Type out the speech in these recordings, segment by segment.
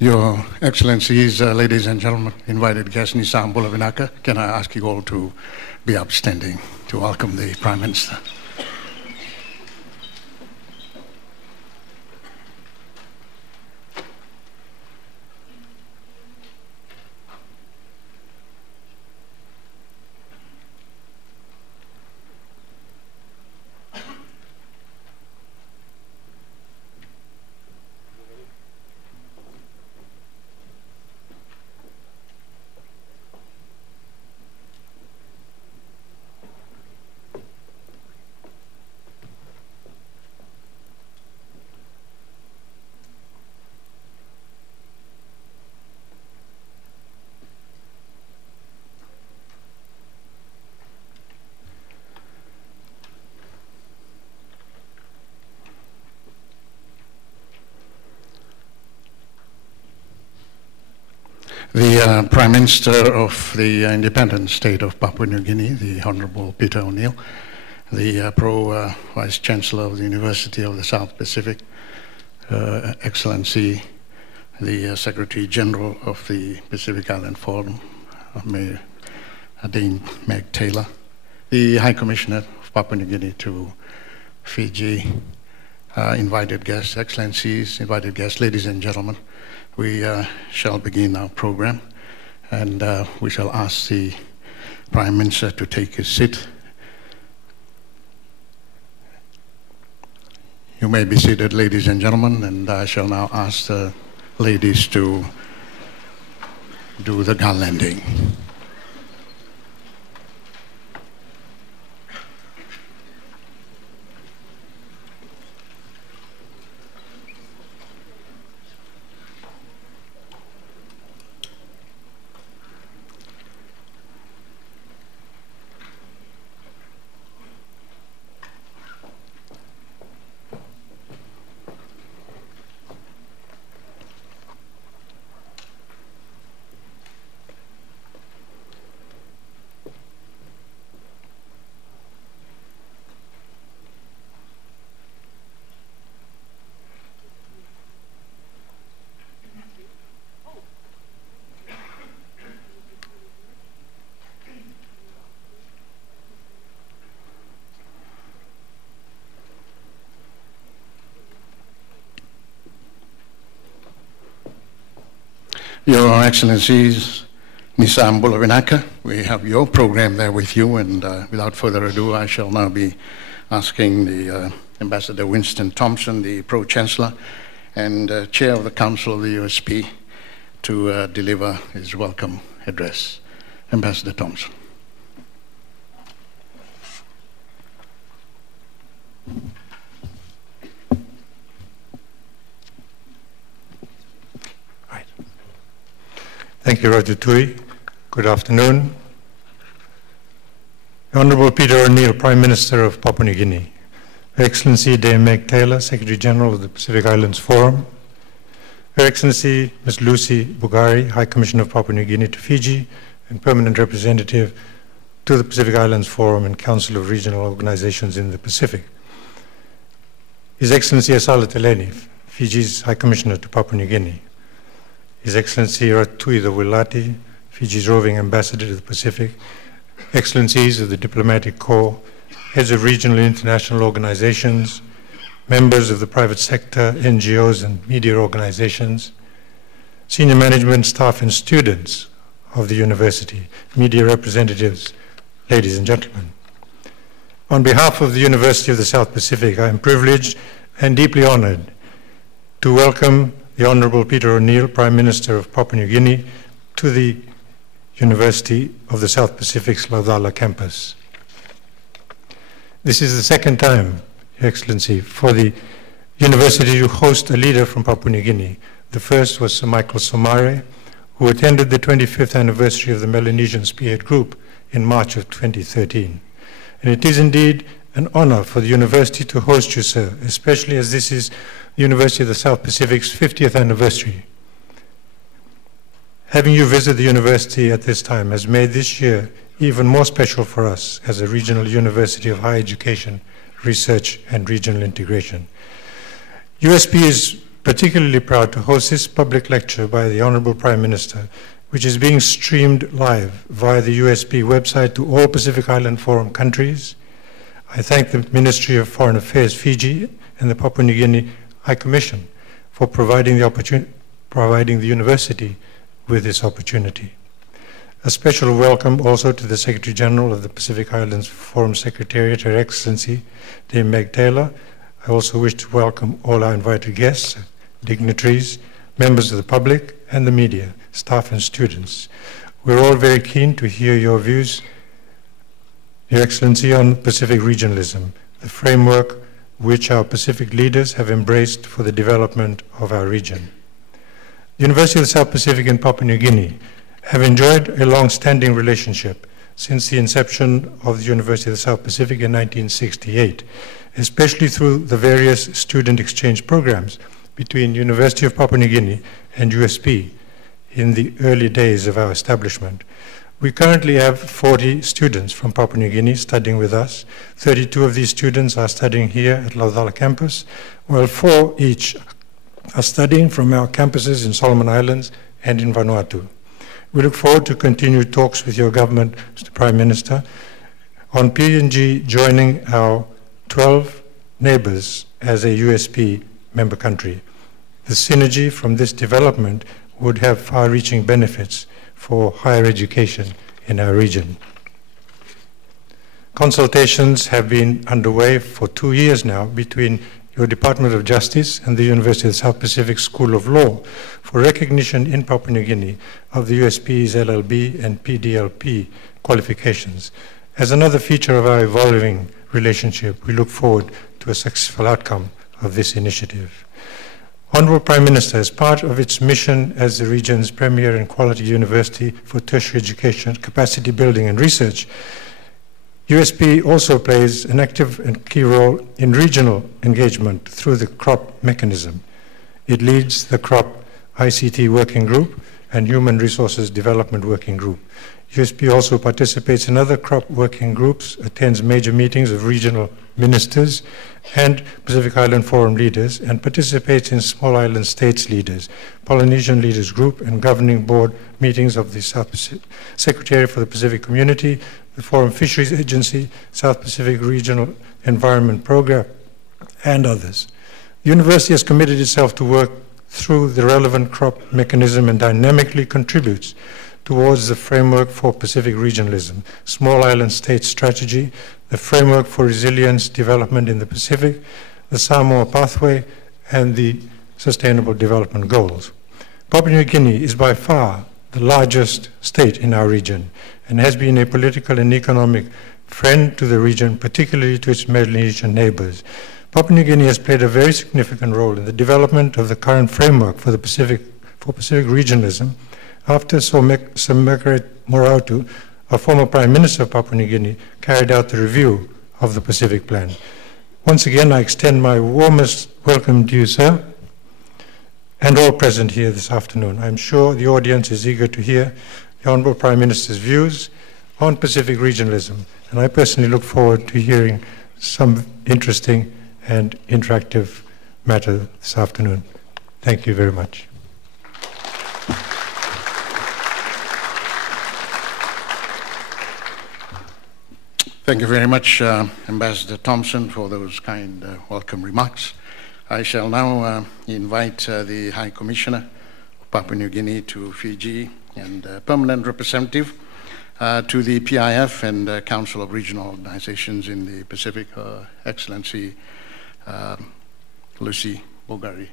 Your Excellencies, ladies and gentlemen, invited guests, Nisam Bulavinaka, can I ask you all to be upstanding to welcome the Prime Minister? The Prime Minister of the independent state of Papua New Guinea, the Honourable Peter O'Neill, the Pro-Vice Chancellor of the University of the South Pacific, Excellency, the Secretary General of the Pacific Island Forum, Mayor Dean Meg Taylor, the High Commissioner of Papua New Guinea to Fiji, invited guests, Excellencies, invited guests, ladies and gentlemen. We shall begin our program, and we shall ask the Prime Minister to take his seat. You may be seated, ladies and gentlemen, and I shall now ask the ladies to do the garlanding. Your Excellencies, Nisam Bulavinaka, we have your program there with you, and without further ado, I shall now be asking the Ambassador Winston Thompson, the Pro-Chancellor and Chair of the Council of the USP, to deliver his welcome address. Ambassador Thompson. Thank you, Ratatouille. Good afternoon. Honourable Peter O'Neill, Prime Minister of Papua New Guinea. Her Excellency Dame Meg Taylor, Secretary General of the Pacific Islands Forum. Her Excellency Ms. Lucy Bugari, High Commissioner of Papua New Guinea to Fiji and Permanent Representative to the Pacific Islands Forum and Council of Regional Organizations in the Pacific. His Excellency Asala Teleni, Fiji's High Commissioner to Papua New Guinea. His Excellency Ratui Wilati, Fiji's roving ambassador to the Pacific, Excellencies of the Diplomatic Corps, heads of regional and international organizations, members of the private sector, NGOs and media organizations, senior management staff and students of the university, media representatives, ladies and gentlemen. On behalf of the University of the South Pacific, I am privileged and deeply honored to welcome the Honourable Peter O'Neill, Prime Minister of Papua New Guinea, to the University of the South Pacific's Laucala campus. This is the second time, Your Excellency, for the university to host a leader from Papua New Guinea. The first was Sir Michael Somare, who attended the 25th anniversary of the Melanesian Spearhead Group in March of 2013. And it is indeed an honor for the university to host you, sir, especially as this is the University of the South Pacific's 50th anniversary. Having you visit the university at this time has made this year even more special for us as a regional university of higher education, research, and regional integration. USP is particularly proud to host this public lecture by the Honourable Prime Minister, which is being streamed live via the USP website to all Pacific Island Forum countries. I thank the Ministry of Foreign Affairs Fiji and the Papua New Guinea High Commission for providing the university with this opportunity. A special welcome also to the Secretary General of the Pacific Islands Forum Secretariat, Her Excellency Dame Meg Taylor. I also wish to welcome all our invited guests, dignitaries, members of the public and the media, staff and students. We're all very keen to hear your views, Your Excellency, on Pacific regionalism, the framework which our Pacific leaders have embraced for the development of our region. The University of the South Pacific in Papua New Guinea have enjoyed a long-standing relationship since the inception of the University of the South Pacific in 1968, especially through the various student exchange programs between University of Papua New Guinea and USP in the early days of our establishment. We currently have 40 students from Papua New Guinea studying with us. 32 of these students are studying here at Laucala campus, while 4 each are studying from our campuses in Solomon Islands and in Vanuatu. We look forward to continued talks with your government, Mr. Prime Minister, on PNG joining our 12 neighbors as a USP member country. The synergy from this development would have far-reaching benefits for higher education in our region. Consultations have been underway for 2 years now between your Department of Justice and the University of the South Pacific School of Law for recognition in Papua New Guinea of the USP's LLB and PDLP qualifications. As another feature of our evolving relationship, we look forward to a successful outcome of this initiative. Honourable Prime Minister, as part of its mission as the region's premier and quality university for tertiary education, capacity building and research, USP also plays an active and key role in regional engagement through the CROP mechanism. It leads the CROP ICT Working Group and Human Resources Development Working Group. USP also participates in other CROP working groups, attends major meetings of regional ministers and Pacific Island Forum leaders, and participates in Small Island States leaders, Polynesian Leaders Group, and governing board meetings of the South Pacific Secretariat for the Pacific Community, the Forum Fisheries Agency, South Pacific Regional Environment Program, and others. The university has committed itself to work through the relevant CROP mechanism and dynamically contributes towards the framework for Pacific regionalism, Small Island State Strategy, the framework for resilience development in the Pacific, the Samoa Pathway, and the Sustainable Development Goals. Papua New Guinea is by far the largest state in our region and has been a political and economic friend to the region, particularly to its Melanesian neighbors. Papua New Guinea has played a very significant role in the development of the current framework for Pacific regionalism. After Margaret Morautu, a former Prime Minister of Papua New Guinea, carried out the review of the Pacific Plan. Once again, I extend my warmest welcome to you, sir, and all present here this afternoon. I'm sure the audience is eager to hear the Honourable Prime Minister's views on Pacific regionalism, and I personally look forward to hearing some interesting and interactive matter this afternoon. Thank you very much. Thank you very much, Ambassador Thompson, for those kind welcome remarks. I shall now invite the High Commissioner of Papua New Guinea to Fiji and Permanent Representative to the PIF and Council of Regional Organizations in the Pacific, Excellency Lucy Bogari,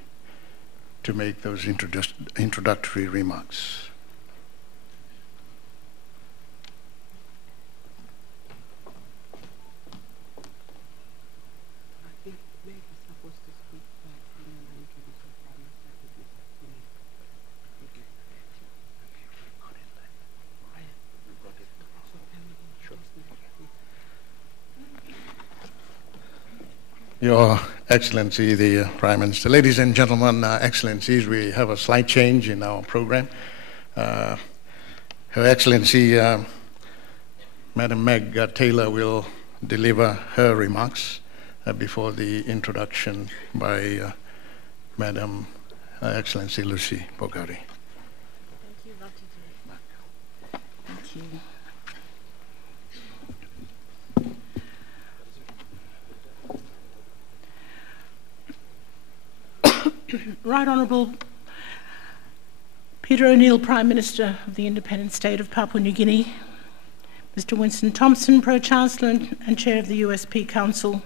to make those introductory remarks. Your Excellency, the Prime Minister. Ladies and gentlemen, Excellencies, we have a slight change in our program. Her Excellency, Madam Meg Taylor, will deliver her remarks before the introduction by Madam Excellency Lucy Bogari. Thank you, Thank you. Right Honourable Peter O'Neill, Prime Minister of the Independent State of Papua New Guinea, Mr. Winston Thompson, Pro-Chancellor and Chair of the USP Council,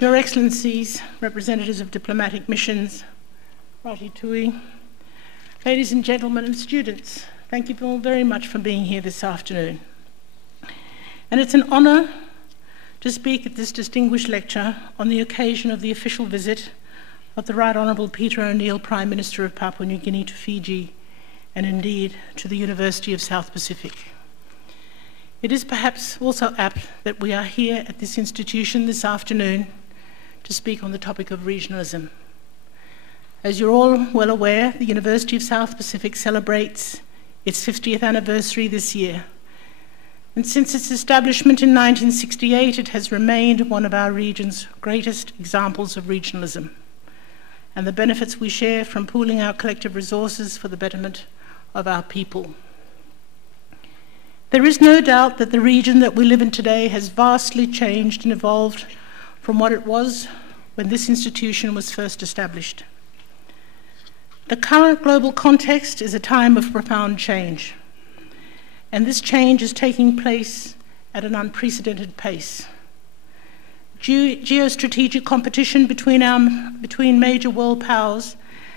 Your Excellencies, representatives of diplomatic missions, Rati Tui, ladies and gentlemen and students, thank you all very much for being here this afternoon. And it's an honour to speak at this distinguished lecture on the occasion of the official visit of the Right Honourable Peter O'Neill, Prime Minister of Papua New Guinea, to Fiji, and indeed to the University of South Pacific. It is perhaps also apt that we are here at this institution this afternoon to speak on the topic of regionalism. As you're all well aware, the University of South Pacific celebrates its 50th anniversary this year. And since its establishment in 1968, it has remained one of our region's greatest examples of regionalism, and the benefits we share from pooling our collective resources for the betterment of our people. There is no doubt that the region that we live in today has vastly changed and evolved from what it was when this institution was first established. The current global context is a time of profound change, and this change is taking place at an unprecedented pace. Geostrategic competition between major world powers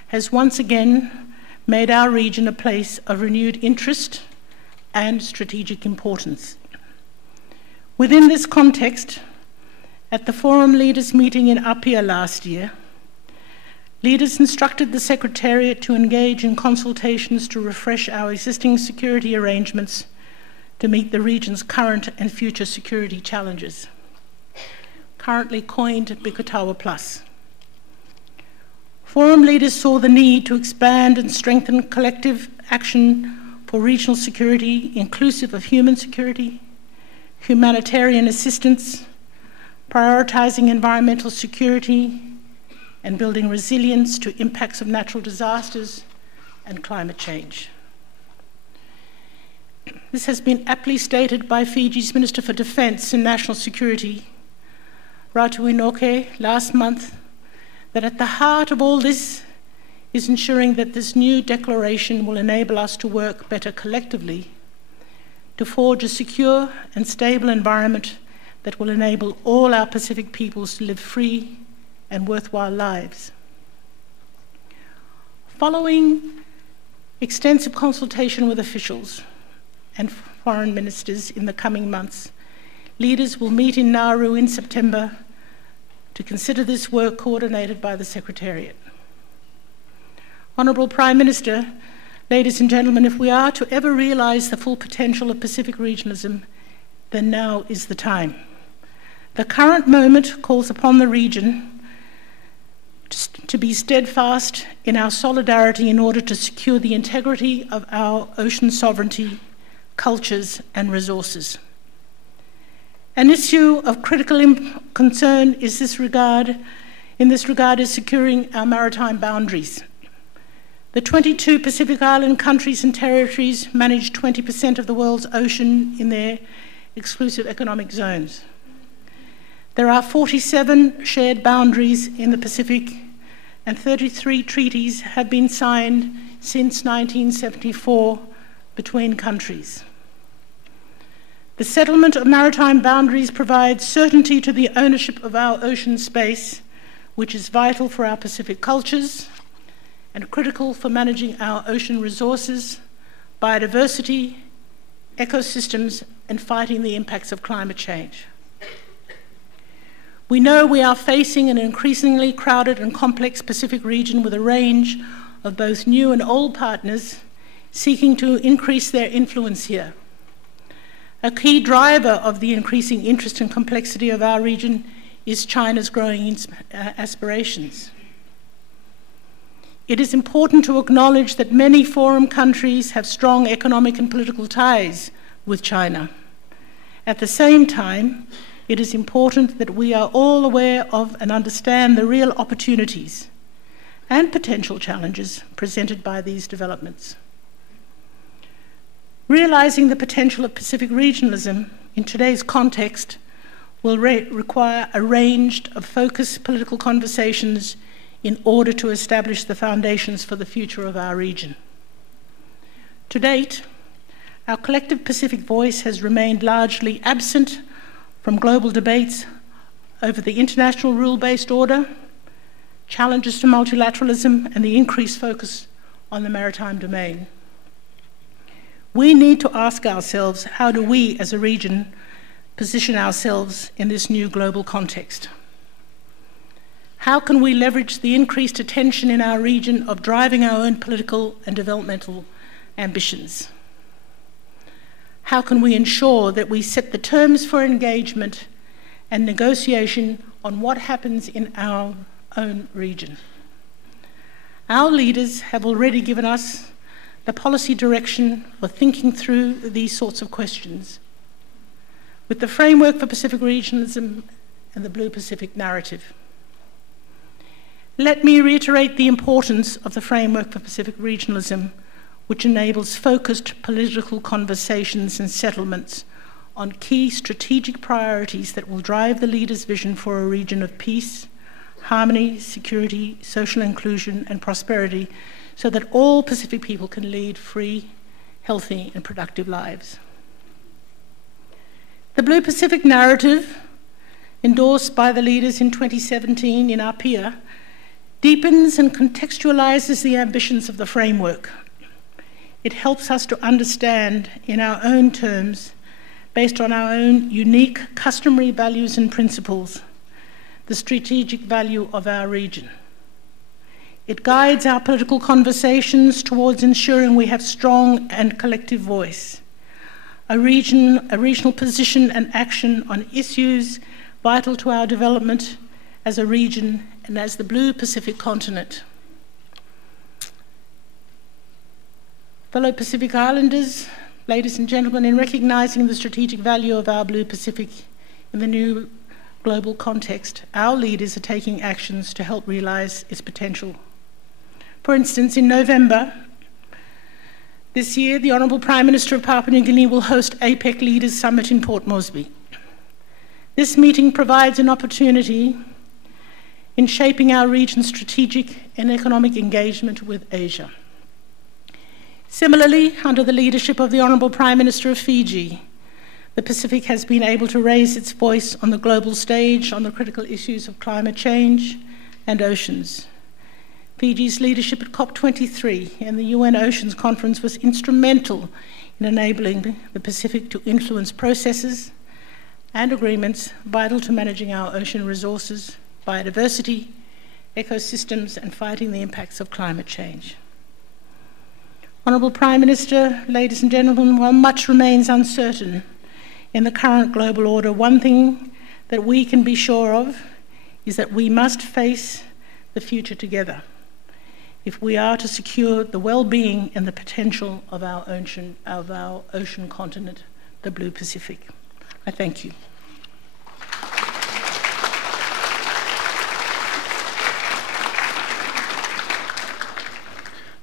has once again made our region a place of renewed interest and strategic importance. Within this context, at the Forum Leaders meeting in Paire last year, leaders instructed the Secretariat to engage in consultations to refresh our existing security arrangements to meet the region's current and future security challenges, currently coined Bikutawa Plus. Forum leaders saw the need to expand and strengthen collective action for regional security, inclusive of human security, humanitarian assistance, prioritizing environmental security, and building resilience to impacts of natural disasters and climate change. This has been aptly stated by Fiji's Minister for Defence and National Security, Ratu Inoke, last month, that at the heart of all this is ensuring that this new declaration will enable us to work better collectively to forge a secure and stable environment that will enable all our Pacific peoples to live free and worthwhile lives. Following extensive consultation with officials and foreign ministers in the coming months, leaders will meet in Nauru in September to consider this work coordinated by the Secretariat. Honourable Prime Minister, ladies and gentlemen, if we are to ever realise the full potential of Pacific regionalism, then now is the time. The current moment calls upon the region to be steadfast in our solidarity in order to secure the integrity of our ocean sovereignty, cultures and resources. An issue of critical concern in this regard is securing our maritime boundaries. The 22 Pacific Island countries and territories manage 20% of the world's ocean in their exclusive economic zones. There are 47 shared boundaries in the Pacific, and 33 treaties have been signed since 1974 between countries. The settlement of maritime boundaries provides certainty to the ownership of our ocean space, which is vital for our Pacific cultures and critical for managing our ocean resources, biodiversity, ecosystems, and fighting the impacts of climate change. We know we are facing an increasingly crowded and complex Pacific region with a range of both new and old partners seeking to increase their influence here. A key driver of the increasing interest and complexity of our region is China's growing aspirations. It is important to acknowledge that many Forum countries have strong economic and political ties with China. At the same time, it is important that we are all aware of and understand the real opportunities and potential challenges presented by these developments. Realising the potential of Pacific regionalism in today's context will require a range of focused political conversations in order to establish the foundations for the future of our region. To date, our collective Pacific voice has remained largely absent from global debates over the international rule-based order, challenges to multilateralism, and the increased focus on the maritime domain. We need to ask ourselves, how do we as a region position ourselves in this new global context? How can we leverage the increased attention in our region of driving our own political and developmental ambitions? How can we ensure that we set the terms for engagement and negotiation on what happens in our own region? Our leaders have already given us the policy direction for thinking through these sorts of questions, with the framework for Pacific regionalism and the Blue Pacific narrative. Let me reiterate the importance of the framework for Pacific regionalism, which enables focused political conversations and settlements on key strategic priorities that will drive the leaders' vision for a region of peace, harmony, security, social inclusion, and prosperity, so that all Pacific people can lead free, healthy, and productive lives. The Blue Pacific narrative, endorsed by the leaders in 2017 in our Paire, deepens and contextualizes the ambitions of the framework. It helps us to understand in our own terms, based on our own unique customary values and principles, the strategic value of our region. It guides our political conversations towards ensuring we have strong and collective voice, a regional position and action on issues vital to our development as a region and as the Blue Pacific continent. Fellow Pacific Islanders, ladies and gentlemen, in recognising the strategic value of our Blue Pacific in the new global context, our leaders are taking actions to help realise its potential. For instance, in November this year, the Honourable Prime Minister of Papua New Guinea will host APEC Leaders Summit in Port Moresby. This meeting provides an opportunity in shaping our region's strategic and economic engagement with Asia. Similarly, under the leadership of the Honourable Prime Minister of Fiji, the Pacific has been able to raise its voice on the global stage on the critical issues of climate change and oceans. Fiji's leadership at COP23 and the UN Oceans Conference was instrumental in enabling the Pacific to influence processes and agreements vital to managing our ocean resources, biodiversity, ecosystems, and fighting the impacts of climate change. Honourable Prime Minister, ladies and gentlemen, while much remains uncertain in the current global order, one thing that we can be sure of is that we must face the future together if we are to secure the well-being and the potential of our ocean continent, the Blue Pacific. I thank you.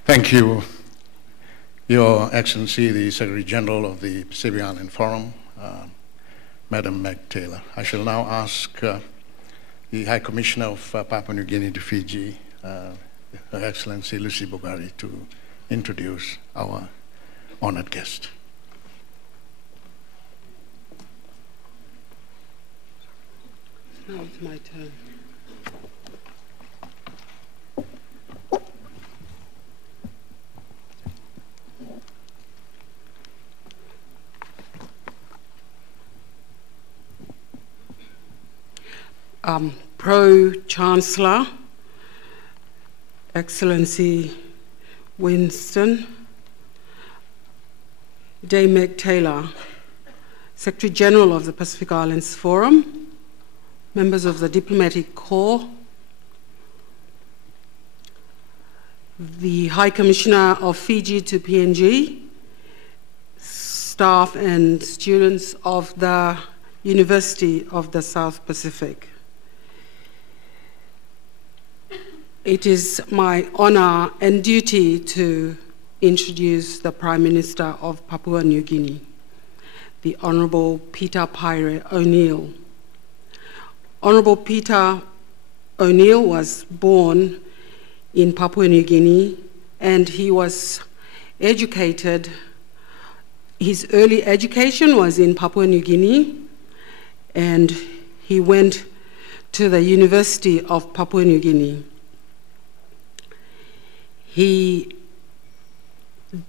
Thank you, Your Excellency, the Secretary General of the Pacific Island Forum, Madam Meg Taylor. I shall now ask the High Commissioner of Papua New Guinea to Fiji, Her Excellency Lucy Bugari, to introduce our honored guest. Now it's my turn. Pro-Chancellor, Excellency Winston, Dame Meg Taylor, Secretary General of the Pacific Islands Forum, members of the Diplomatic Corps, the High Commissioner of Fiji to PNG, staff and students of the University of the South Pacific. It is my honor and duty to introduce the Prime Minister of Papua New Guinea, the Honourable Peter Paire O'Neill. Honourable Peter O'Neill was born in Papua New Guinea, and he was educated. His early education was in Papua New Guinea, and he went to the University of Papua New Guinea. He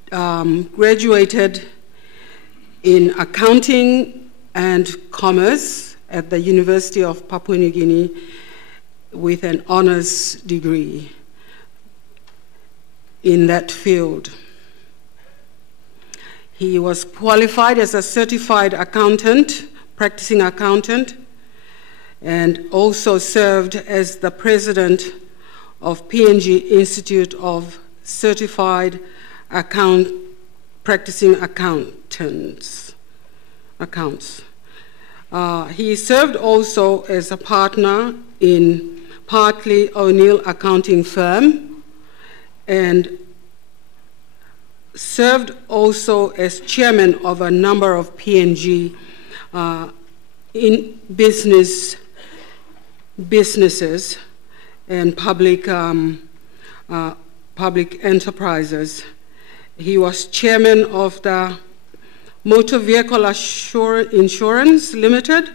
graduated in accounting and commerce at the University of Papua New Guinea with an honors degree in that field. He was qualified as a certified accountant, practicing accountant, and also served as the president of PNG Institute of Certified Practicing Accountants. He served also as a partner in Partly O'Neill accounting firm, and served also as chairman of a number of PNG in businesses and public enterprises. He was chairman of the Motor Vehicle Insurance Limited,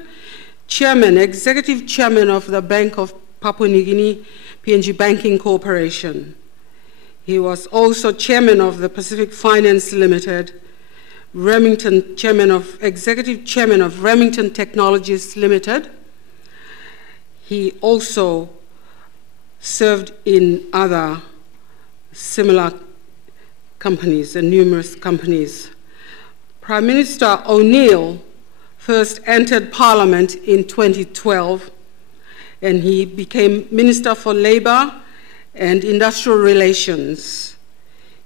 executive chairman of the Bank of Papua New Guinea, PNG Banking Corporation. He was also chairman of the Pacific Finance Limited, executive chairman of Remington Technologies Limited. He also served in other similar companies and numerous companies. Prime Minister O'Neill first entered Parliament in 2012, and he became Minister for Labour and Industrial Relations.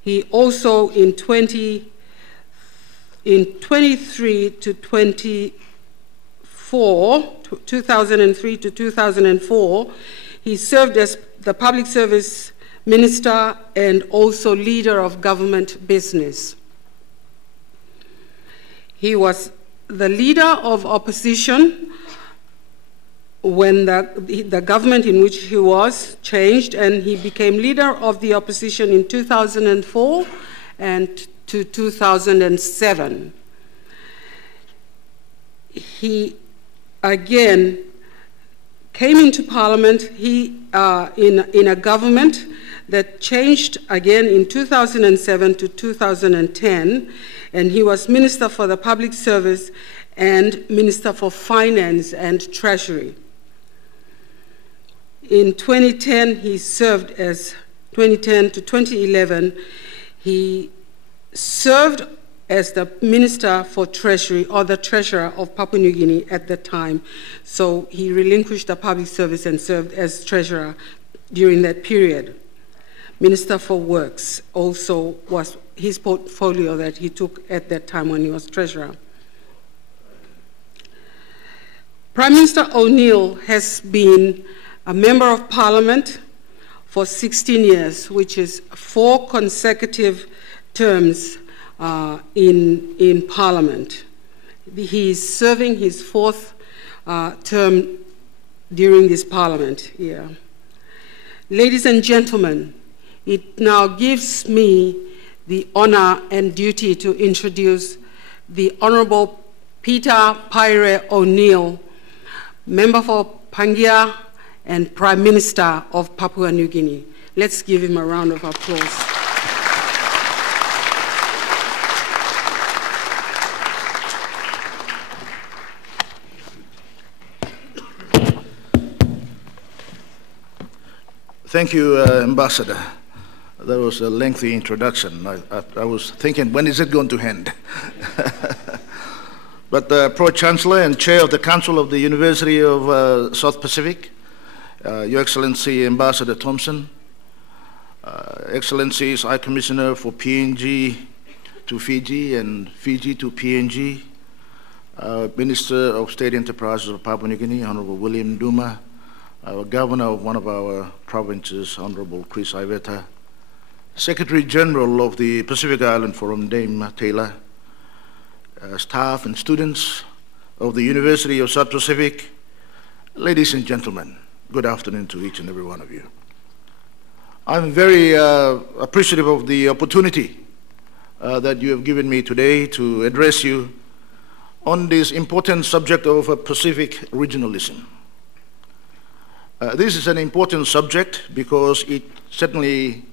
He also in 2003 to 2004, he served as the Public Service Minister and also leader of government business. He was the leader of opposition when the government in which he was changed, and he became leader of the opposition in 2004 and to 2007. He again came into Parliament in a government that changed again in 2007 to 2010, and he was Minister for the Public Service and Minister for Finance and Treasury. In 2010, he served as 2010 to 2011, he served as the Minister for Treasury, or the Treasurer of Papua New Guinea at that time. So he relinquished the public service and served as Treasurer during that period. Minister for Works also was his portfolio that he took at that time when he was Treasurer. Prime Minister O'Neill has been a Member of Parliament for 16 years, which is 4 consecutive terms in Parliament. He is serving his 4th term during this Parliament year. Ladies and gentlemen, it now gives me the honor and duty to introduce the Honourable Peter Paire O'Neill, Member for Pangia and Prime Minister of Papua New Guinea. Let's give him a round of applause. Thank you, Ambassador. That was a lengthy introduction. I was thinking, when is it going to end? But Pro-Chancellor and Chair of the Council of the University of South Pacific, Your Excellency Ambassador Thompson, Excellencies, High Commissioner for PNG to Fiji and Fiji to PNG, Minister of State Enterprises of Papua New Guinea, Honourable William Duma, our governor of one of our provinces, Honourable Chris Iveta, Secretary General of the Pacific Island Forum, Dame Taylor, staff and students of the University of South Pacific, ladies and gentlemen, good afternoon to each and every one of you. I'm very appreciative of the opportunity that you have given me today to address you on this important subject of Pacific regionalism. This is an important subject because it certainly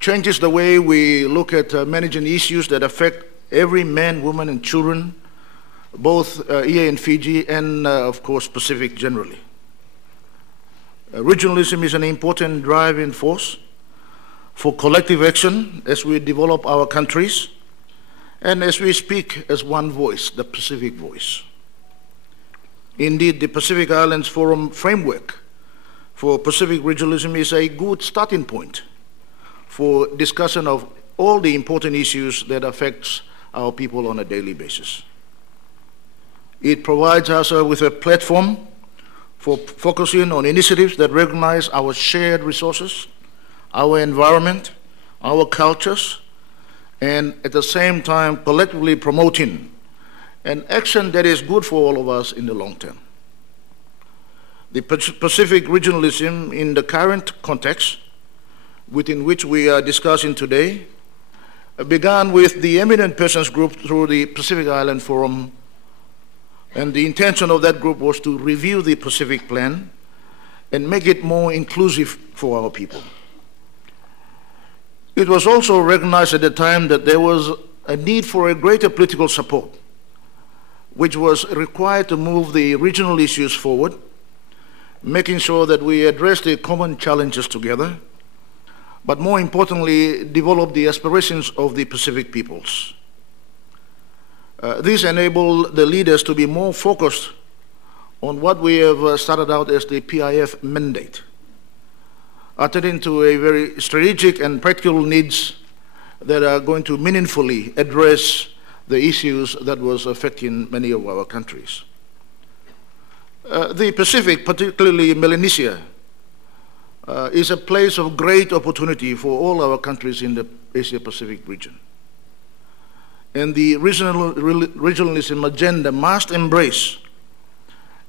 changes the way we look at managing issues that affect every man, woman, and children, both here in Fiji and, of course, Pacific generally. Regionalism is an important driving force for collective action as we develop our countries and as we speak as one voice, the Pacific voice. Indeed, the Pacific Islands Forum framework for Pacific regionalism is a good starting point for discussion of all the important issues that affects our people on a daily basis. It provides us with a platform for focusing on initiatives that recognize our shared resources, our environment, our cultures, and at the same time collectively promoting an action that is good for all of us in the long term. The Pacific regionalism in the current context within which we are discussing today began with the Eminent Persons Group through the Pacific Island Forum, and the intention of that group was to review the Pacific Plan and make it more inclusive for our people. It was also recognized at the time that there was a need for a greater political support, which was required to move the regional issues forward, making sure that we address the common challenges together, but more importantly, develop the aspirations of the Pacific peoples. This enabled the leaders to be more focused on what we have started out as the PIF mandate, attending to a very strategic and practical needs that are going to meaningfully address the issues that was affecting many of our countries. The Pacific, particularly Melanesia, is a place of great opportunity for all our countries in the Asia-Pacific region. And the regionalism agenda must embrace,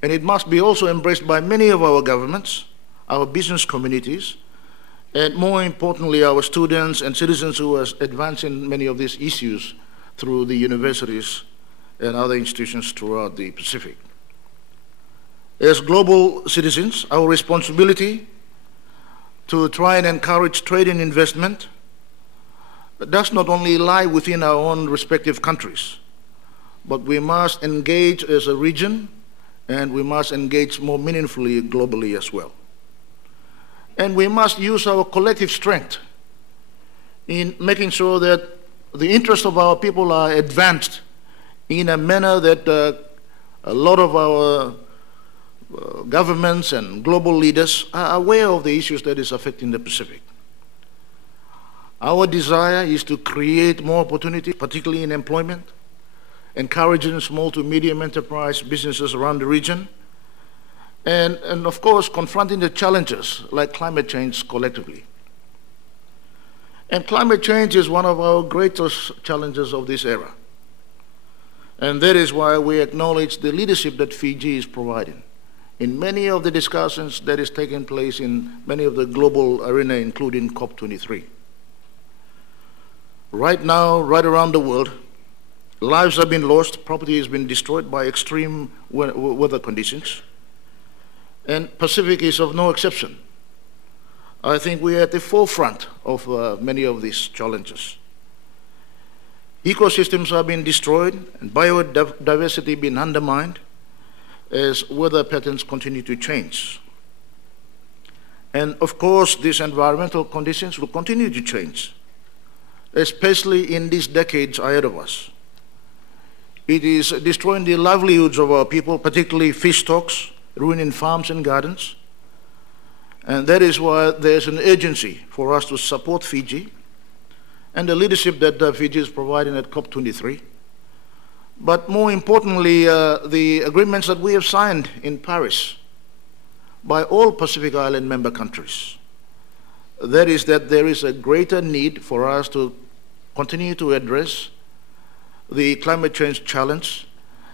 and it must be also embraced by many of our governments, our business communities, and more importantly, our students and citizens who are advancing many of these issues through the universities and other institutions throughout the Pacific. As global citizens, our responsibility to try and encourage trade and investment does not only lie within our own respective countries, but we must engage as a region, and we must engage more meaningfully globally as well. And we must use our collective strength in making sure that the interests of our people are advanced in a manner that a lot of our governments and global leaders are aware of the issues that is affecting the Pacific. Our desire is to create more opportunity, particularly in employment, encouraging small to medium enterprise businesses around the region, and of course, confronting the challenges like climate change collectively. And climate change is one of our greatest challenges of this era. And that is why we acknowledge the leadership that Fiji is providing in many of the discussions that is taking place in many of the global arena, including COP23. Right now, right around the world, lives have been lost, property has been destroyed by extreme weather conditions, and Pacific is of no exception. I think we are at the forefront of many of these challenges. Ecosystems are being destroyed and biodiversity being undermined as weather patterns continue to change. And of course, these environmental conditions will continue to change, especially in these decades ahead of us. It is destroying the livelihoods of our people, particularly fish stocks, ruining farms and gardens. And that is why there's an urgency for us to support Fiji and the leadership that Fiji is providing at COP23. But more importantly, the agreements that we have signed in Paris, by all Pacific Island member countries. That is that there is a greater need for us to continue to address the climate change challenge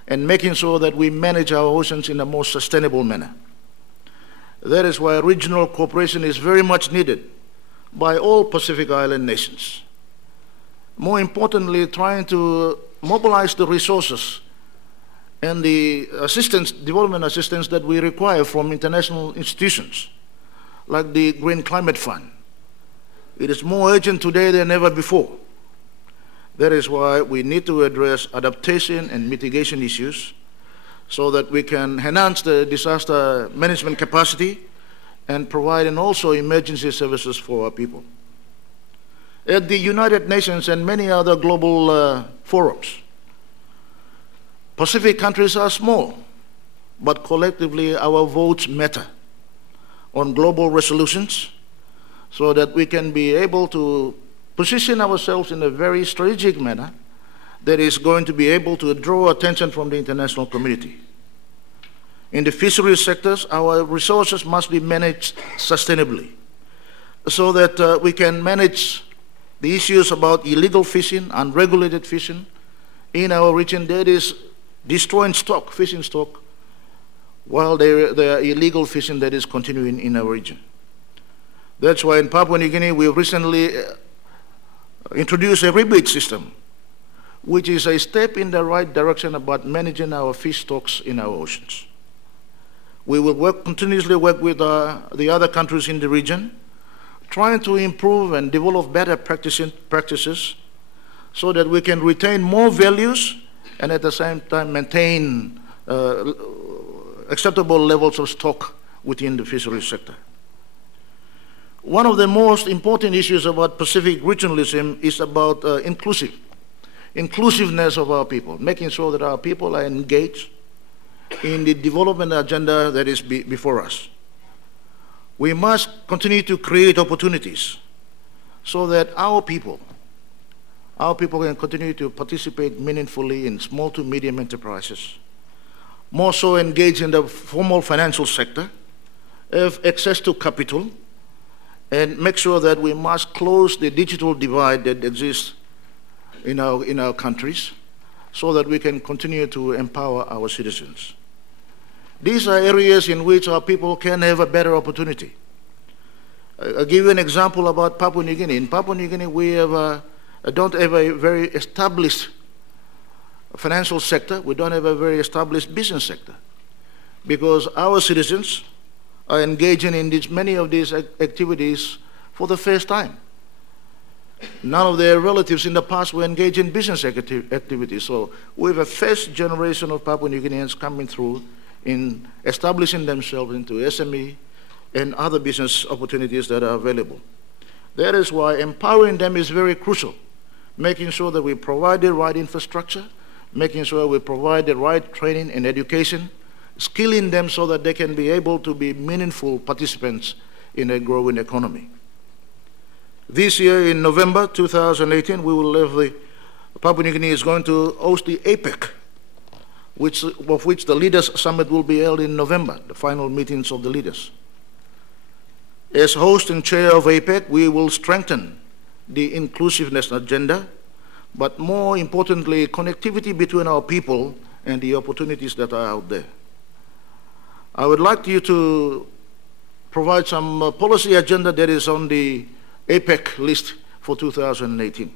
and making sure that we manage our oceans in a more sustainable manner. That is why regional cooperation is very much needed by all Pacific Island nations. More importantly, trying to mobilize the resources and the assistance, development assistance that we require from international institutions, like the Green Climate Fund. It is more urgent today than ever before. That is why we need to address adaptation and mitigation issues so that we can enhance the disaster management capacity and provide and also emergency services for our people. At the United Nations and many other global forums, Pacific countries are small, but collectively our votes matter on global resolutions so that we can be able to position ourselves in a very strategic manner that is going to be able to draw attention from the international community. In the fisheries sectors, our resources must be managed sustainably so that we can manage the issues about illegal fishing, unregulated fishing in our region that is destroying stock, fishing stock, while there are illegal fishing that is continuing in our region. That's why in Papua New Guinea we recently introduced a rebate system, which is a step in the right direction about managing our fish stocks in our oceans. We will continuously work with the other countries in the region, trying to improve and develop better practices so that we can retain more values and at the same time maintain acceptable levels of stock within the fisheries sector. One of the most important issues about Pacific regionalism is about inclusiveness of our people, making sure that our people are engaged in the development agenda that is before us. We must continue to create opportunities so that our people can continue to participate meaningfully in small to medium enterprises, more so engage in the formal financial sector, have access to capital, and make sure that we must close the digital divide that exists in our countries so that we can continue to empower our citizens. These are areas in which our people can have a better opportunity. I'll give you an example about Papua New Guinea. In Papua New Guinea, we don't have a very established financial sector. We don't have a very established business sector because our citizens are engaging in many of these activities for the first time. None of their relatives in the past were engaged in business activities. So we have a first generation of Papua New Guineans coming through in establishing themselves into SME and other business opportunities that are available. That is why empowering them is very crucial, making sure that we provide the right infrastructure, making sure we provide the right training and education, skilling them so that they can be able to be meaningful participants in a growing economy. This year in November 2018, we will have Papua New Guinea is going to host the APEC, of which the Leaders Summit will be held in November, the final meetings of the leaders. As host and chair of APEC, we will strengthen the inclusiveness agenda, but more importantly, connectivity between our people and the opportunities that are out there. I would like you to provide some policy agenda that is on the APEC list for 2018.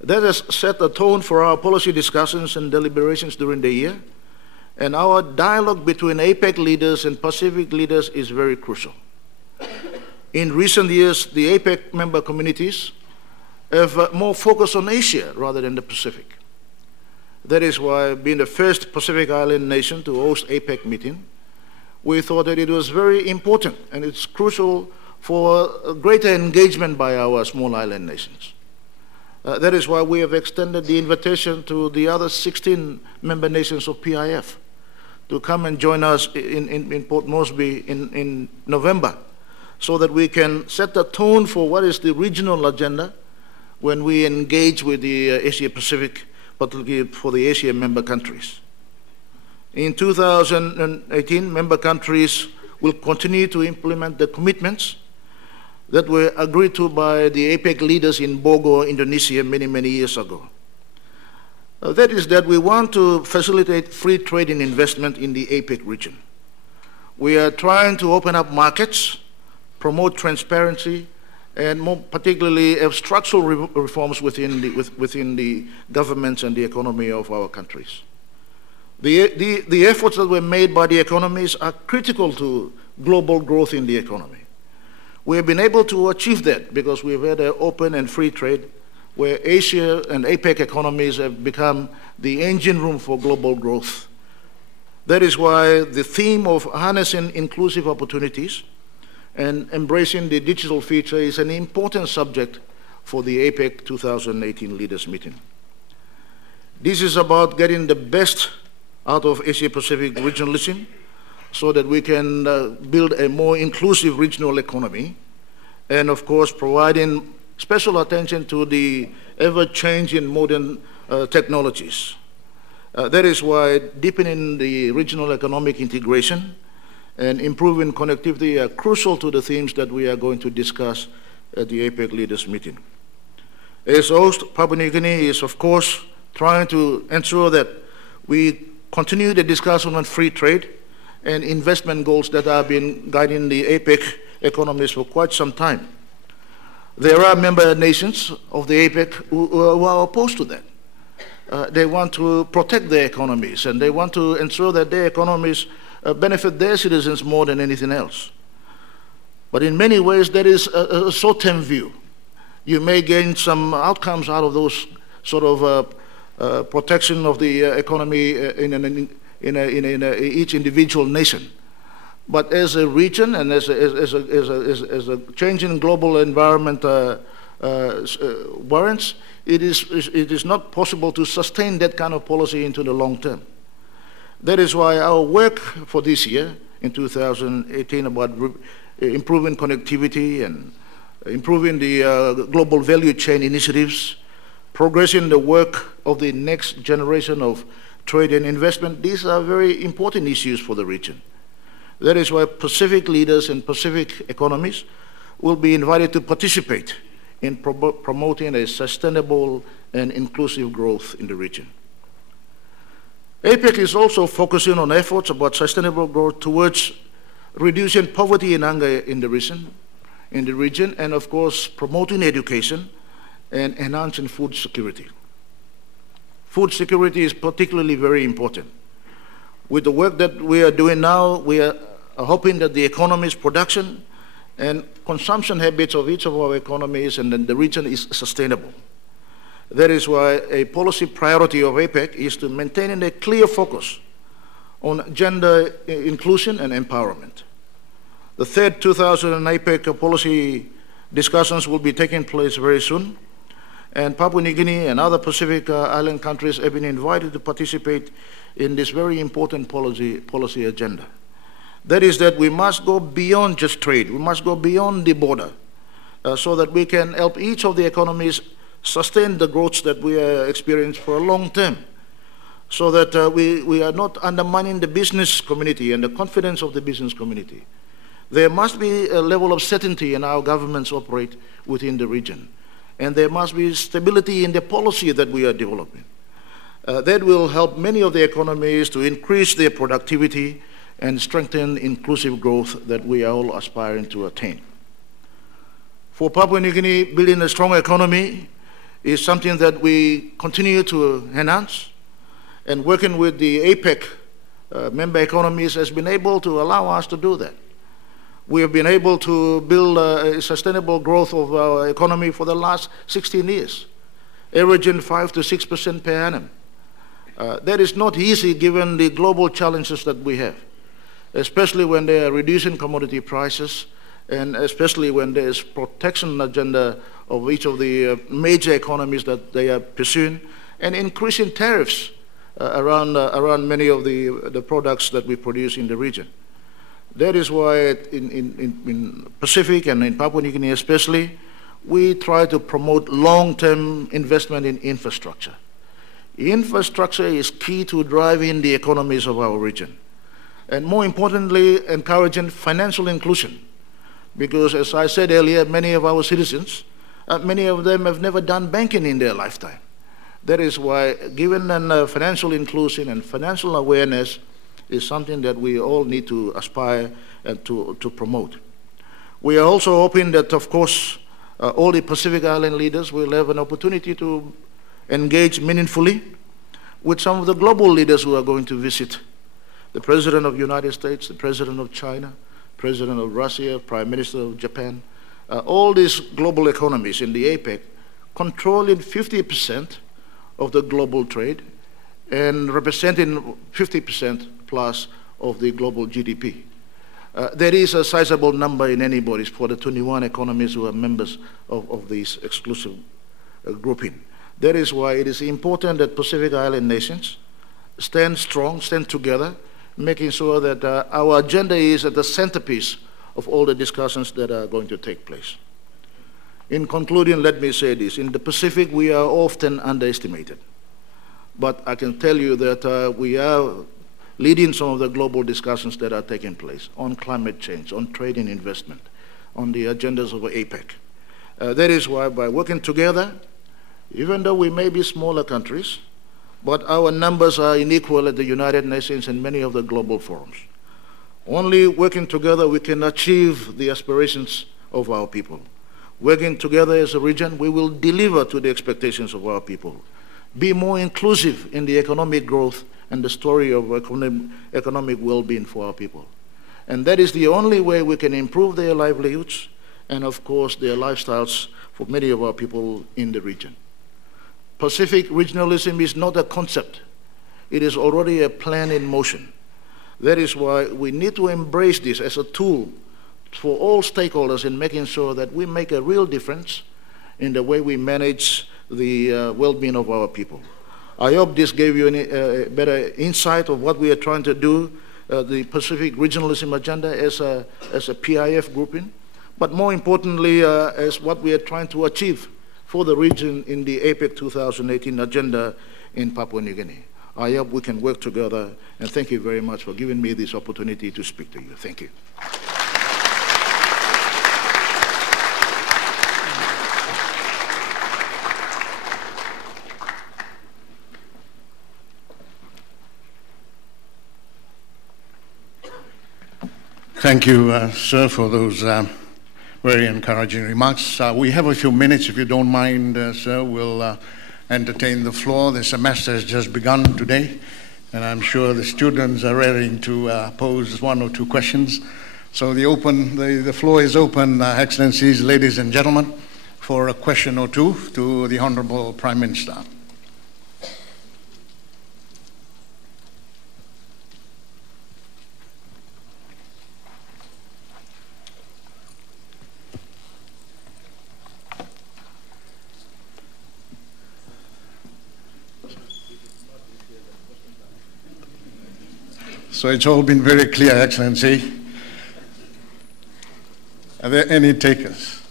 That has set a tone for our policy discussions and deliberations during the year, and our dialogue between APEC leaders and Pacific leaders is very crucial. In recent years, the APEC member communities have more focus on Asia rather than the Pacific. That is why, being the first Pacific Island nation to host APEC meeting, we thought that it was very important and it's crucial for greater engagement by our small island nations. That is why we have extended the invitation to the other 16 member nations of PIF to come and join us in Port Moresby in November, so that we can set the tone for what is the regional agenda when we engage with the Asia Pacific, particularly for the Asia member countries. In 2018, member countries will continue to implement the commitments that were agreed to by the APEC leaders in Bogor, Indonesia, many years ago. That is that we want to facilitate free trade and investment in the APEC region. We are trying to open up markets, promote transparency, and more particularly have structural reforms within the governments and the economy of our countries. The efforts that were made by the economies are critical to global growth in the economy. We have been able to achieve that because we've had an open and free trade where Asia and APEC economies have become the engine room for global growth. That is why the theme of harnessing inclusive opportunities and embracing the digital future is an important subject for the APEC 2018 Leaders Meeting. This is about getting the best out of Asia-Pacific regionalism so that we can build a more inclusive regional economy and, of course, providing special attention to the ever-changing modern technologies. That is why deepening the regional economic integration and improving connectivity are crucial to the themes that we are going to discuss at the APEC Leaders Meeting. As host, Papua New Guinea is, of course, trying to ensure that we continue the discussion on free trade and investment goals that have been guiding the APEC economies for quite some time. There are member nations of the APEC who are opposed to that. They want to protect their economies and they want to ensure that their economies benefit their citizens more than anything else. But in many ways, that is a short-term view. You may gain some outcomes out of those sort of protection of the economy in each individual nation. But as a region and as a changing global environment warrants, it is not possible to sustain that kind of policy into the long term. That is why our work for this year, in 2018, about improving connectivity and improving the global value chain initiatives, progressing the work of the next generation of trade and investment, these are very important issues for the region. That is why Pacific leaders and Pacific economies will be invited to participate in promoting a sustainable and inclusive growth in the region. APEC is also focusing on efforts about sustainable growth towards reducing poverty and hunger in the region, and of course promoting education and enhancing food security. Food security is particularly very important. With the work that we are doing now, we are hoping that the economy's production and consumption habits of each of our economies and then the region is sustainable. That is why a policy priority of APEC is to maintain a clear focus on gender inclusion and empowerment. The third 2000 APEC policy discussions will be taking place very soon, and Papua New Guinea and other Pacific island countries have been invited to participate in this very important policy agenda. That is that we must go beyond just trade. We must go beyond the border so that we can help each of the economies sustain the growth that we are experiencing for a long term, so that we are not undermining the business community and the confidence of the business community. There must be a level of certainty in how governments operate within the region, and there must be stability in the policy that we are developing. That will help many of the economies to increase their productivity and strengthen inclusive growth that we are all aspiring to attain. For Papua New Guinea, building a strong economy is something that we continue to enhance, and working with the APEC member economies has been able to allow us to do that. We have been able to build a sustainable growth of our economy for the last 16 years, averaging 5 to 6% per annum. That is not easy given the global challenges that we have, especially when they are reducing commodity prices and especially when there is protection agenda of each of the major economies that they are pursuing, and increasing tariffs around many of the products that we produce in the region. That is why in Pacific and in Papua New Guinea especially, we try to promote long-term investment in infrastructure. Infrastructure is key to driving the economies of our region. And more importantly, encouraging financial inclusion. Because as I said earlier, many of our citizens, many of them have never done banking in their lifetime. That is why given financial inclusion and financial awareness is something that we all need to aspire and to promote. We are also hoping that, of course, all the Pacific Island leaders will have an opportunity to engage meaningfully with some of the global leaders who are going to visit. The President of the United States, the President of China, President of Russia, Prime Minister of Japan, all these global economies in the APEC controlling 50% of the global trade and representing 50% plus of the global GDP. There is a sizable number in anybody's for the 21 economies who are members of this exclusive grouping. That is why it is important that Pacific Island nations stand strong, stand together, making sure that our agenda is at the centerpiece of all the discussions that are going to take place. In concluding, let me say this. In the Pacific, we are often underestimated. But I can tell you that we are leading some of the global discussions that are taking place on climate change, on trade and investment, on the agendas of APEC. That is why by working together, even though we may be smaller countries, but our numbers are unequal at the United Nations and many of the global forums. Only working together we can achieve the aspirations of our people. Working together as a region, we will deliver to the expectations of our people. Be more inclusive in the economic growth and the story of economic well-being for our people. And that is the only way we can improve their livelihoods and, of course, their lifestyles for many of our people in the region. Pacific regionalism is not a concept. It is already a plan in motion. That is why we need to embrace this as a tool for all stakeholders in making sure that we make a real difference in the way we manage the well-being of our people. I hope this gave you a better insight of what we are trying to do, the Pacific regionalism agenda as a PIF grouping, but more importantly as what we are trying to achieve for the region in the APEC 2018 agenda in Papua New Guinea. I hope we can work together, and thank you very much for giving me this opportunity to speak to you. Thank you. Thank you, sir, for those very encouraging remarks. We have a few minutes, if you don't mind, sir. We'll entertain the floor. The semester has just begun today, and I'm sure the students are ready to pose one or two questions. So the floor is open, Excellencies, ladies and gentlemen, for a question or two to the Honourable Prime Minister. So it's all been very clear, Excellency. Are there any takers?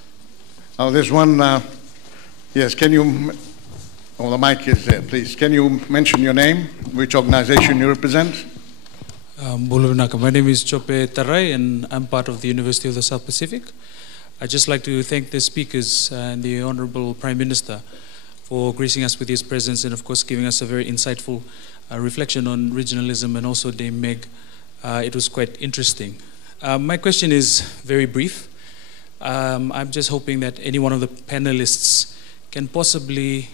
Oh, there's one. Yes, can you, oh, the mic is there, please. Can you mention your name, which organization you represent? My name is Chope Tarai, and I'm part of the University of the South Pacific. I'd just like to thank the speakers and the Honourable Prime Minister for gracing us with his presence and, of course, giving us a very insightful reflection on regionalism and also Dame Meg. It was quite interesting. My question is very brief. I'm just hoping that any one of the panelists can possibly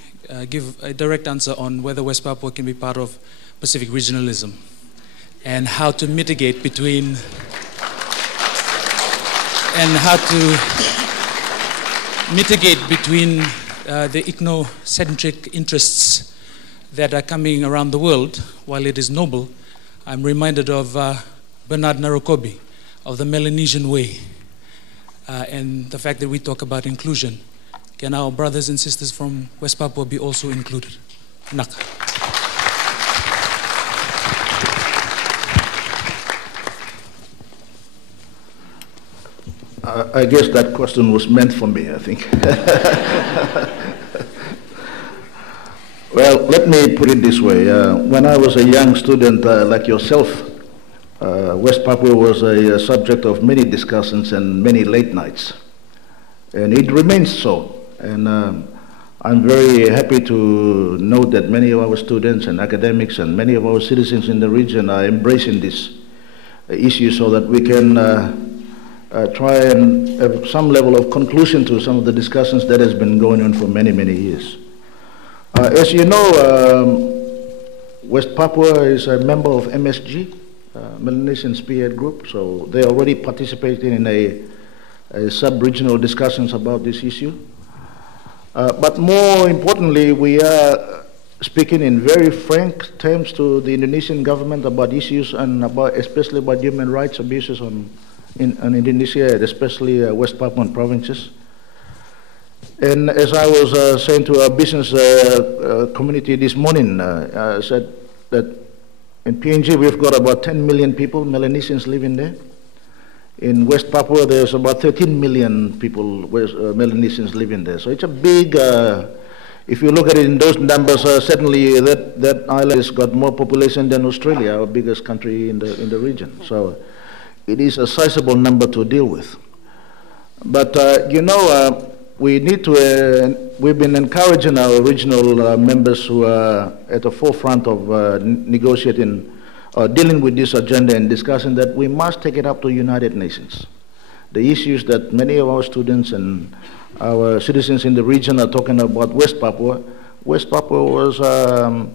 give a direct answer on whether West Papua can be part of Pacific regionalism and how to mitigate between the ethnocentric interests that are coming around the world. While it is noble, I'm reminded of Bernard Narokobi, of the Melanesian way, and the fact that we talk about inclusion. Can our brothers and sisters from West Papua be also included? Naka. I guess that question was meant for me, I think. Well, let me put it this way. When I was a young student like yourself, West Papua was a subject of many discussions and many late nights. And it remains so. And I'm very happy to note that many of our students and academics and many of our citizens in the region are embracing this issue so that we can try and have some level of conclusion to some of the discussions that has been going on for many, many years. As you know, West Papua is a member of MSG, Melanesian Spearhead Group, so they're already participating in a sub-regional discussions about this issue. But more importantly, we are speaking in very frank terms to the Indonesian government about issues and about, especially about human rights abuses in Indonesia, especially West Papuan provinces. And as I was saying to our business community this morning, I said that in PNG we've got about 10 million people, Melanesians living there. In West Papua there's about 13 million people, Melanesians living there. So it's a big, if you look at it in those numbers, certainly that island has got more population than Australia, our biggest country in the region. So it is a sizable number to deal with. But you know, we need to, we've been encouraging our regional members who are at the forefront of negotiating, dealing with this agenda and discussing that we must take it up to United Nations. The issues that many of our students and our citizens in the region are talking about West Papua was an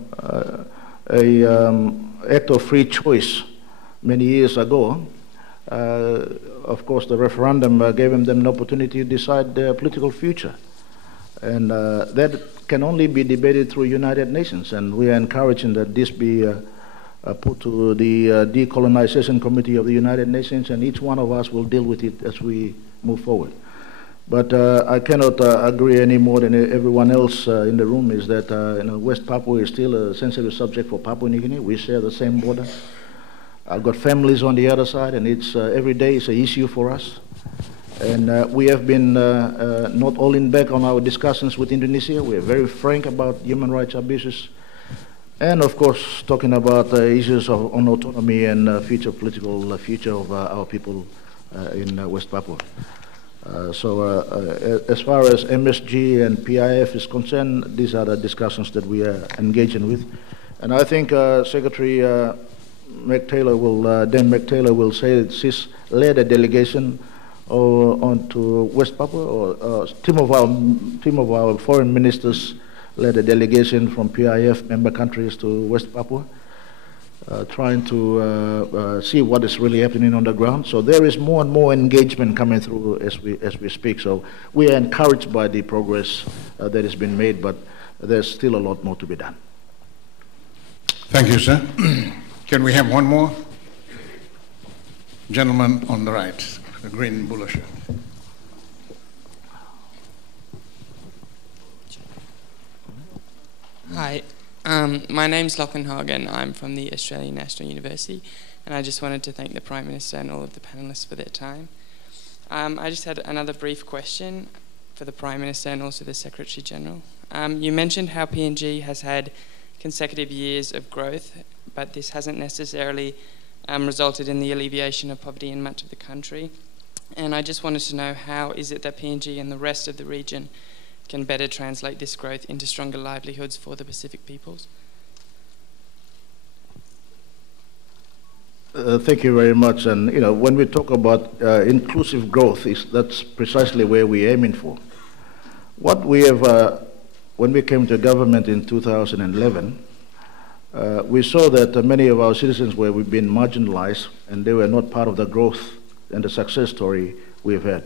act of free choice many years ago. Of course, the referendum gave them an opportunity to decide their political future. And that can only be debated through United Nations. And we are encouraging that this be put to the Decolonization Committee of the United Nations, and each one of us will deal with it as we move forward. But I cannot agree any more than everyone else in the room is that you know, West Papua is still a sensitive subject for Papua New Guinea. We share the same border. I've got families on the other side, and it's every day is an issue for us. And we have been not holding back on our discussions with Indonesia. We are very frank about human rights abuses. And of course, talking about issues on autonomy and political future of our people in West Papua. So as far as MSG and PIF is concerned, these are the discussions that we are engaging with. And I think Secretary McTaylor will say that she's led a delegation on to West Papua, or team of our foreign ministers led a delegation from PIF member countries to West Papua, trying to see what is really happening on the ground. So there is more and more engagement coming through as we speak. So we are encouraged by the progress that has been made, but there's still a lot more to be done. Thank you, sir. Can we have one more? Gentleman on the right, the green bowler shirt. Hi, my name's Lachlan Hagen. I'm from the Australian National University, and I just wanted to thank the Prime Minister and all of the panellists for their time. I just had another brief question for the Prime Minister and also the Secretary General. You mentioned how PNG has had consecutive years of growth, but this hasn't necessarily resulted in the alleviation of poverty in much of the country. And I just wanted to know, how is it that PNG and the rest of the region can better translate this growth into stronger livelihoods for the Pacific peoples? Thank you very much. And you know, when we talk about inclusive growth, that's precisely where we're aiming for. What we have, when we came to government in 2011, we saw that many of our citizens we've been marginalized, and they were not part of the growth and the success story we've had.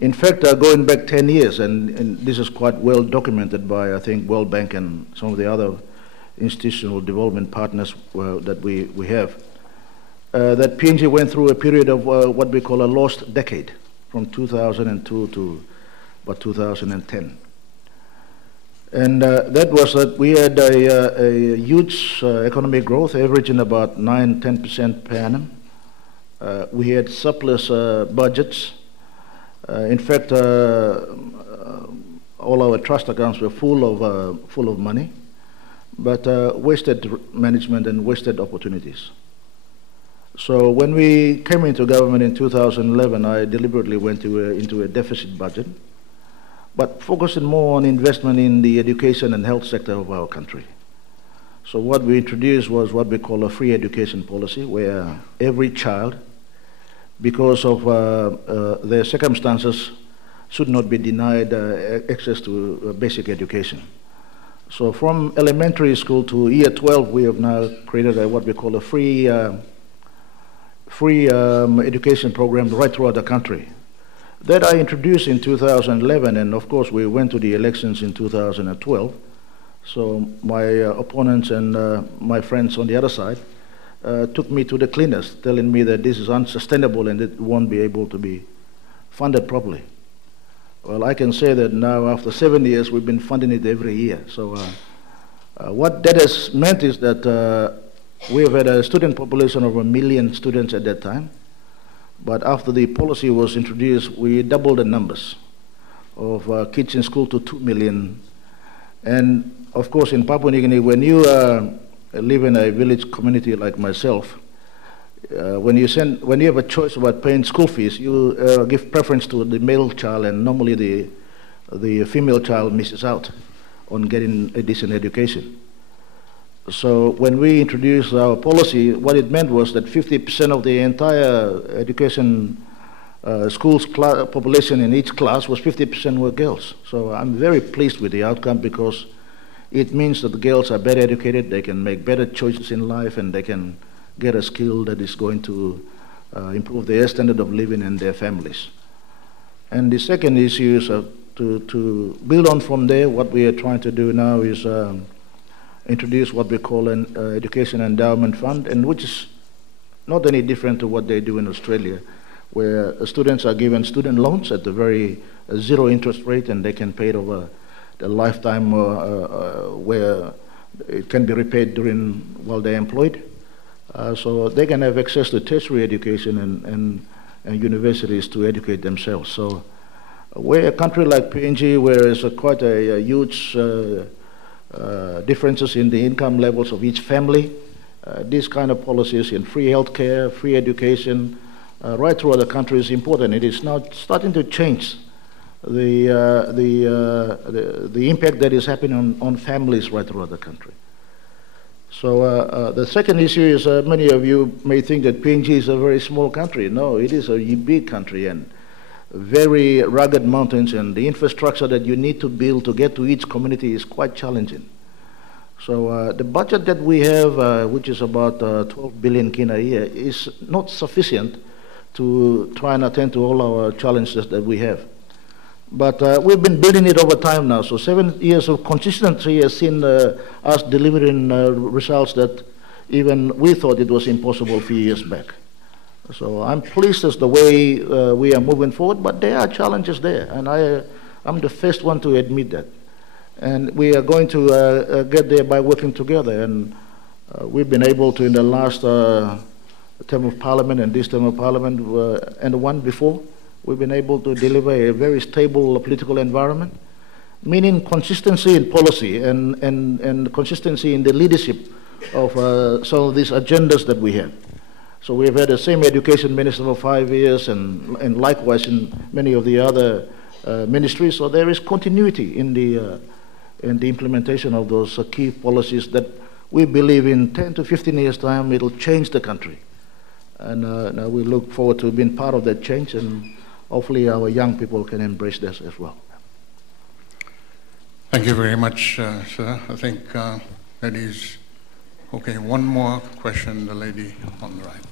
In fact, going back 10 years, and this is quite well documented by, I think, World Bank and some of the other institutional development partners that we have, that PNG went through a period of what we call a lost decade, from 2002 to about 2010. And that was that we had a huge economic growth, averaging about 9–10% per annum. We had surplus budgets. In fact, all our trust accounts were full of money. but wasted management and wasted opportunities. So when we came into government in 2011, I deliberately went into a deficit budget, but focusing more on investment in the education and health sector of our country. So what we introduced was what we call a free education policy, where every child, because of their circumstances, should not be denied access to basic education. So from elementary school to year 12, we have now created what we call a free education program right throughout the country. That I introduced in 2011, and of course we went to the elections in 2012. So my opponents and my friends on the other side took me to the cleaners, telling me that this is unsustainable and it won't be able to be funded properly. Well, I can say that now after 7 years, we've been funding it every year. So what that has meant is that we have had a student population of 1 million students at that time. But after the policy was introduced, we doubled the numbers of kids in school to 2 million. And of course, in Papua New Guinea, when you live in a village community like myself, when you have a choice about paying school fees, you give preference to the male child, and normally the female child misses out on getting a decent education. So when we introduced our policy, what it meant was that 50% of the entire education schools population in each class was 50% were girls. So I'm very pleased with the outcome, because it means that the girls are better educated, they can make better choices in life, and they can get a skill that is going to improve their standard of living and their families. And the second issue is to build on from there. What we are trying to do now is introduce what we call an education endowment fund, and which is not any different to what they do in Australia, where students are given student loans at the very zero interest rate, and they can pay it over the lifetime where it can be repaid while they're employed. So they can have access to tertiary education and universities to educate themselves. So where a country like PNG, where there's quite a huge differences in the income levels of each family, these kind of policies in free healthcare, free education, right throughout the country is important. It is now starting to change the impact that is happening on families right throughout the country. So the second issue is many of you may think that PNG is a very small country. No, it is a big country, and very rugged mountains, and the infrastructure that you need to build to get to each community is quite challenging. So the budget that we have, which is about 12 billion kina a year, is not sufficient to try and attend to all our challenges that we have. But we've been building it over time now. So 7 years of consistency has seen us delivering results that even we thought it was impossible a few years back. So I'm pleased as the way we are moving forward, but there are challenges there, and I'm the first one to admit that. And we are going to get there by working together, and we've been able to, in the last term of parliament and this term of parliament and the one before, we've been able to deliver a very stable political environment, meaning consistency in policy and consistency in the leadership of some of these agendas that we have. So we've had the same education minister for 5 years, and likewise in many of the other ministries. So there is continuity in the implementation of those key policies that we believe in 10 to 15 years' time it'll change the country. And now we look forward to being part of that change, and hopefully our young people can embrace this as well. Thank you very much, sir. I think that is okay. One more question, the lady on the right.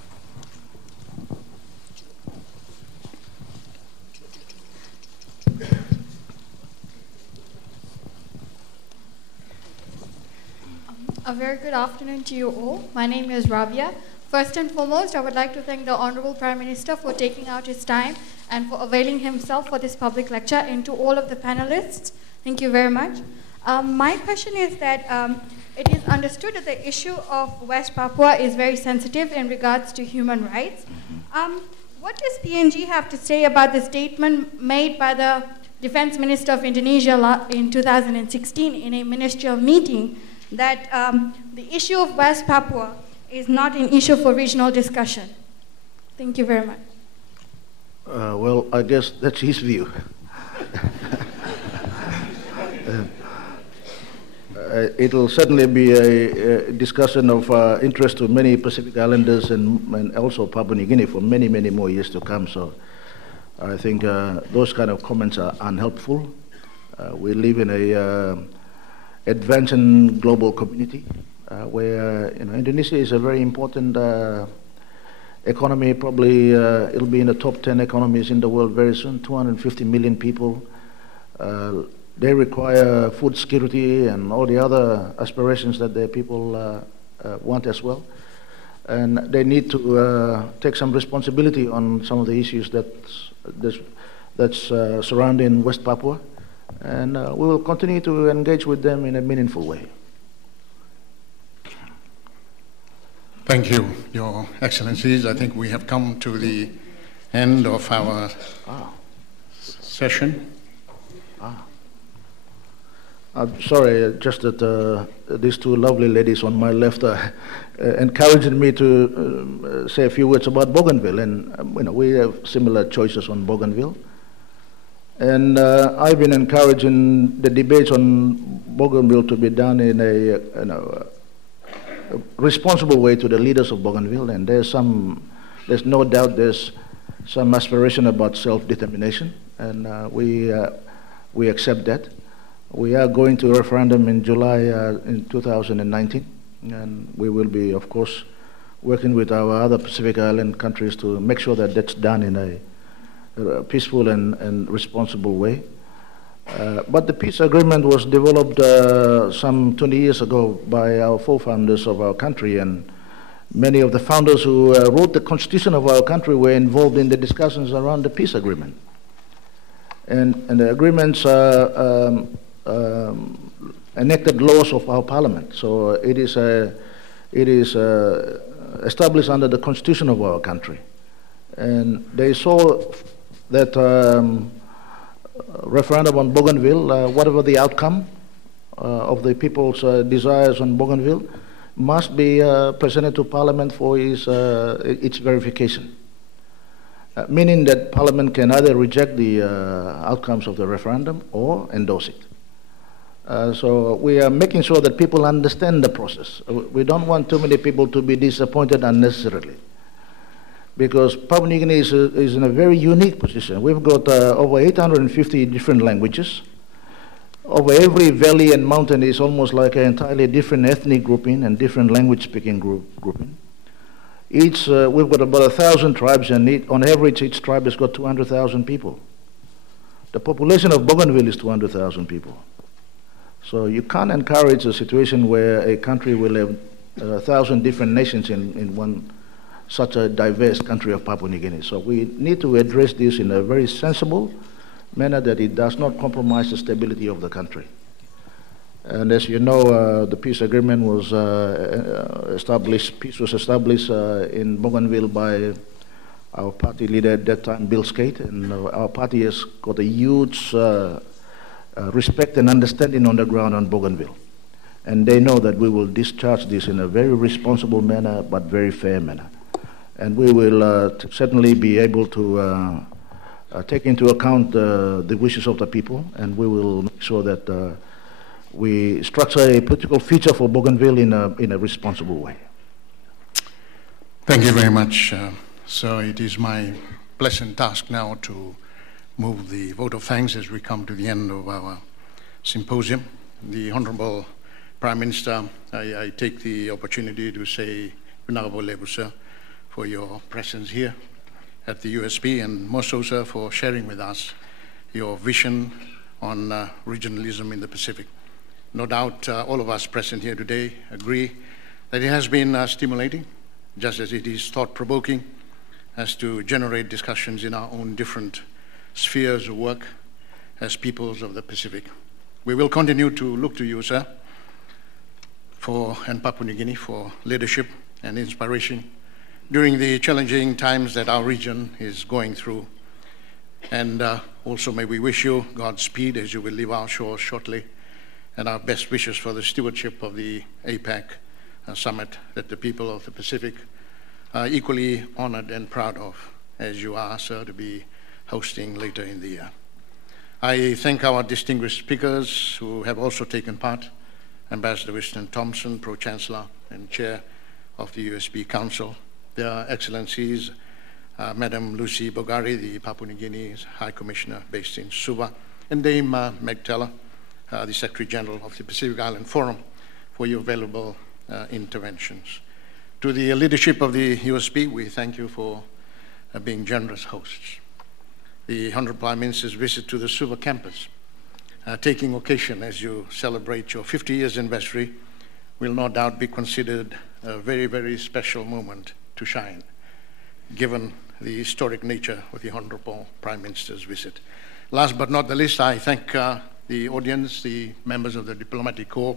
A very good afternoon to you all. My name is Rabia. First and foremost, I would like to thank the Honourable Prime Minister for taking out his time and for availing himself for this public lecture, and to all of the panelists. Thank you very much. My question is that it is understood that the issue of West Papua is very sensitive in regards to human rights. What does PNG have to say about the statement made by the Defence Minister of Indonesia in 2016 in a ministerial meeting, that the issue of West Papua is not an issue for regional discussion. Thank you very much. Well, I guess that's his view. It will certainly be a discussion of interest to many Pacific Islanders and also Papua New Guinea for many, many more years to come. So I think those kind of comments are unhelpful. We live in a advancing global community where Indonesia is a very important economy. Probably it'll be in the top 10 economies in the world very soon. 250 million people. They require food security and all the other aspirations that the people want as well. And they need to take some responsibility on some of the issues that's surrounding West Papua. And we will continue to engage with them in a meaningful way. Thank you, Your Excellencies. I think we have come to the end of our session. I'm sorry, just that these two lovely ladies on my left are encouraging me to say a few words about Bougainville, and we have similar choices on Bougainville. And I've been encouraging the debates on Bougainville to be done in a responsible way to the leaders of Bougainville, and there's no doubt there's some aspiration about self-determination, and we accept that. We are going to a referendum in July in 2019, and we will be, of course, working with our other Pacific Island countries to make sure that that's done in a peaceful and responsible way. But the peace agreement was developed some 20 years ago by our forefathers of our country, and many of the founders who wrote the constitution of our country were involved in the discussions around the peace agreement. And the agreements enacted laws of our parliament. So it is established under the constitution of our country. And they saw that referendum on Bougainville, whatever the outcome of the people's desires on Bougainville, must be presented to Parliament for its verification. Meaning that Parliament can either reject the outcomes of the referendum or endorse it. So we are making sure that people understand the process. We don't want too many people to be disappointed unnecessarily, because Papua New Guinea is in a very unique position. We've got over 850 different languages. Over every valley and mountain is almost like an entirely different ethnic grouping and different language-speaking grouping. We've got about 1,000 tribes, and on average, each tribe has got 200,000 people. The population of Bougainville is 200,000 people. So you can't encourage a situation where a country will have 1,000 different nations in one such a diverse country of Papua New Guinea. So we need to address this in a very sensible manner that it does not compromise the stability of the country. And as you know, the peace agreement was established, peace was established in Bougainville by our party leader at that time, Bill Skate, and our party has got a huge respect and understanding on the ground on Bougainville. And they know that we will discharge this in a very responsible manner, but very fair manner. And we will certainly be able to take into account the wishes of the people, and we will make sure that we structure a political future for Bougainville in a responsible way. Thank you very much. So it is my pleasant task now to move the vote of thanks as we come to the end of our symposium. The Honourable Prime Minister, I take the opportunity to say, Honourable sir, for your presence here at the USP, and more so, sir, for sharing with us your vision on regionalism in the Pacific. No doubt all of us present here today agree that it has been stimulating, just as it is thought-provoking, as to generate discussions in our own different spheres of work as peoples of the Pacific. We will continue to look to you, sir, and Papua New Guinea for leadership and inspiration during the challenging times that our region is going through. And also may we wish you Godspeed as you will leave our shores shortly, and our best wishes for the stewardship of the APAC summit that the people of the Pacific are equally honored and proud of, as you are, sir, to be hosting later in the year. I thank our distinguished speakers who have also taken part, Ambassador Winston Thompson, Pro-Chancellor and Chair of the USP Council, Their Excellencies, Madam Lucy Bogari, the Papua New Guinea's High Commissioner based in Suva, and Dame Meg Taylor, the Secretary General of the Pacific Island Forum, for your valuable interventions. To the leadership of the USP, we thank you for being generous hosts. The Honourable Prime Minister's visit to the Suva campus, taking occasion as you celebrate your 50 years anniversary, will no doubt be considered a very, very special moment to shine, given the historic nature of the Honourable Prime Minister's visit. Last but not the least, I thank the audience, the members of the Diplomatic Corps,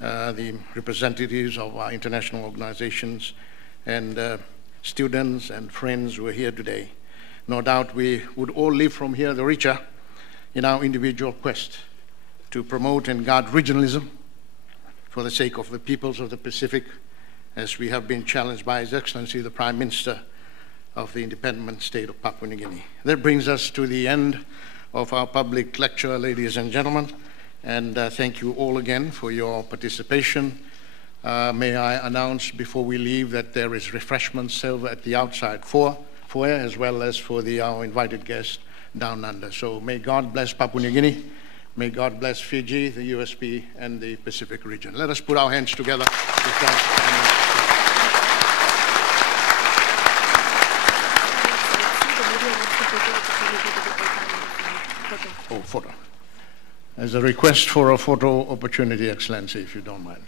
the representatives of our international organizations, and students and friends who are here today. No doubt we would all leave from here the richer in our individual quest to promote and guard regionalism for the sake of the peoples of the Pacific, as we have been challenged by His Excellency the Prime Minister of the independent state of Papua New Guinea. That brings us to the end of our public lecture, ladies and gentlemen, and thank you all again for your participation. May I announce before we leave that there is refreshment served at the outside foyer, as well as for our invited guests down under. So may God bless Papua New Guinea, may God bless Fiji, the USP, and the Pacific region. Let us put our hands together to thank. Oh, photo. There's a request for a photo opportunity, Excellency, if you don't mind.